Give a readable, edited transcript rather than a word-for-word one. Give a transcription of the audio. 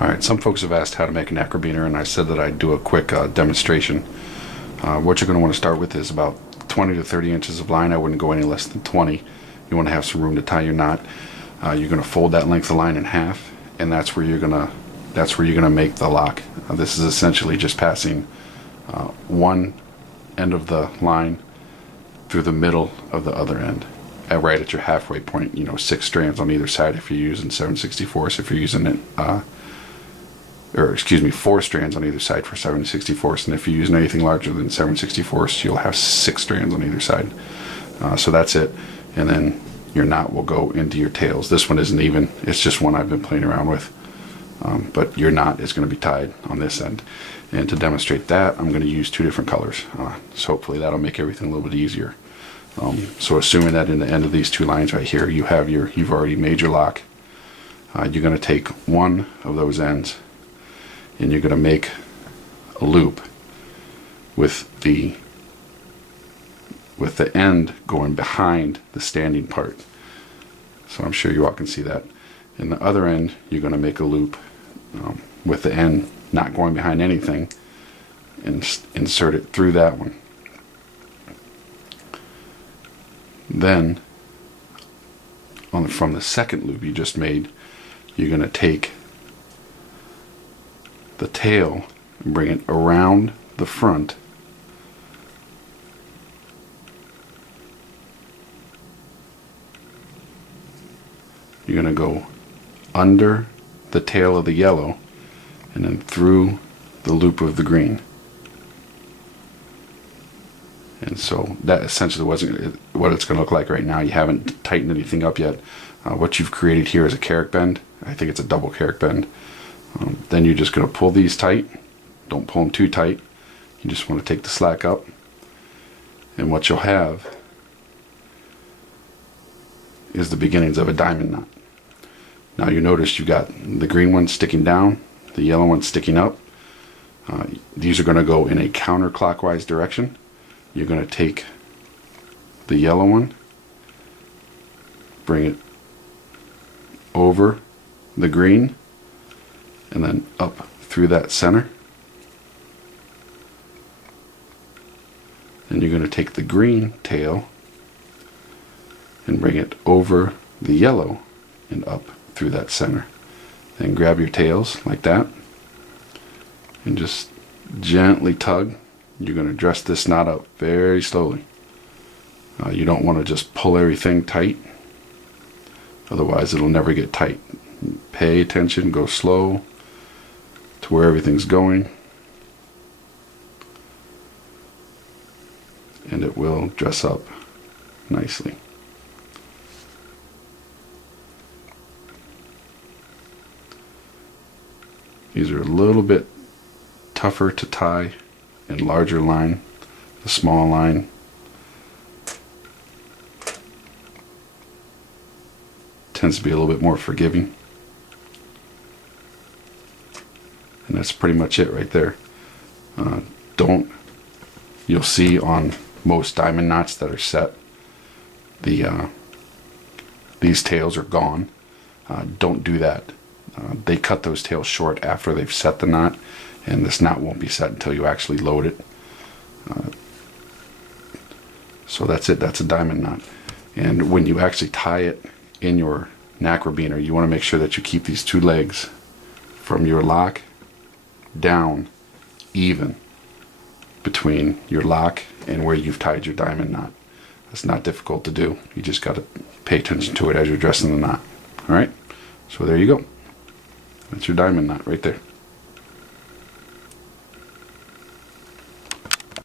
Alright, some folks have asked how to make a Nacrabiner, and I said that I'd do a quick demonstration. What you're going to want to start with is about 20 to 30 inches of line. I wouldn't go any less than 20. You want to have some room to tie your knot. You're going to fold that length of line in half, and that's where you're going to make the lock. This is essentially just passing one end of the line through the middle of the other end, right at your halfway point. 6 strands on either side if you're using 7/64. If you're using it, 4 strands on either side for 7/64, and if you're using anything larger than 7/64, you'll have 6 strands on either side. So that's it, and then your knot will go into your tails. This one isn't even, it's just one I've been playing around with, but your knot is going to be tied on this end. And to demonstrate that, I'm going to use 2 different colors, so hopefully that'll make everything a little bit easier. So assuming that in the end of these 2 lines right here you've already made your lock, you're going to take one of those ends and you're going to make a loop with the end going behind the standing part. So I'm sure you all can see that. In the other end, you're going to make a loop with the end not going behind anything, and insert it through that one. Then from the second loop you just made, you're going to take the tail and bring it around the front, you're going to go under the tail of the yellow and then through the loop of the green. And so that essentially wasn't what it's going to look like right now. You haven't tightened anything up yet. What you've created here is a carrick bend. I think it's a double carrick bend. Then you're just going to pull these tight. Don't pull them too tight. You just want to take the slack up. And what you'll have is the beginnings of a diamond knot. Now you notice you got the green one sticking down, the yellow one sticking up. These are going to go in a counterclockwise direction. You're going to take the yellow one, bring it over the green, and then up through that center. Then you're going to take the green tail and bring it over the yellow and up through that center. Then grab your tails like that and just gently tug. You're going to dress this knot up very slowly. You don't want to just pull everything tight, otherwise it'll never get tight. Pay attention, go slow to where everything's going, and it will dress up nicely. These are a little bit tougher to tie and larger line. The small line tends to be a little bit more forgiving. And that's pretty much it right there. You'll see on most diamond knots that are set, these tails are gone. Don't do that. They cut those tails short after they've set the knot, and this knot won't be set until you actually load it. So that's it. That's a diamond knot. And when you actually tie it in your Nacrabiner, you want to make sure that you keep these 2 legs from your lock down even between your lock and where you've tied your diamond knot. That's not difficult to do. You just got to pay attention to it as you're dressing the knot. Alright? So there you go. That's your diamond knot right there.